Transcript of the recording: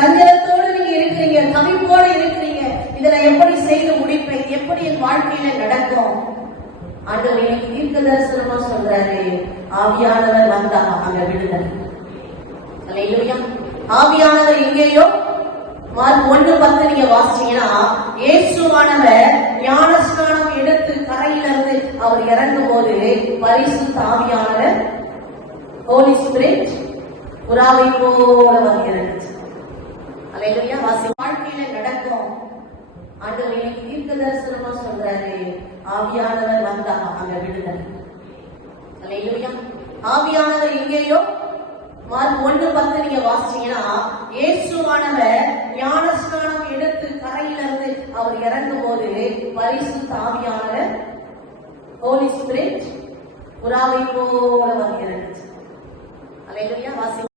சஞ்சலத்தோடு நீங்க இருக்கிறீங்க, தவிப்போடு இருக்கிறீங்க. இதை நான் எப்படி செய்து முடிப்பேன், எப்படி என் வாழ்க்கையில நடக்கும்? ஆண்டவரே தீர்க்க தரிசனமா சொல்றாரு, ஆவியானவர் வந்தா அங்க விடுதலை. அல்லேலூயா. ஆவியானவர் எங்கேயோ மார்க் 1:10 நீங்க வாசிச்சீங்கன்னா, இயேசுவானவர் ஞானஸ்நானம் எடுத்து கரையிலிருந்து அவர் இறங்கும் போது பரிசுத்த ஆவியானவர் ஹோலி ஸ்பிரிட் புறாவை போல வந்து இறங்குச்சு. அல்லேலூயா. வாழ்க்கையில நடக்கும். ஆண்டவரே தீர்க்க தரிசனமா சொல்றாரு, ஆவியானவர் வந்தா அங்க விடுதலை. அல்லேலூயா. ஆவியானவர் எங்கேயோ மார்க் 1:10 நீங்க வாசிச்சீங்கன்னா, இயேசுவானவர் ஞானஸ்நானம் எடுத்து கரையிலிருந்து அவர் இறங்கும் போது பரிசுத்த ஆவியானவர் ஹோலி ஸ்பிரிட் புறாவை போல வந்து இறங்குச்சு. அல்லேலூயா.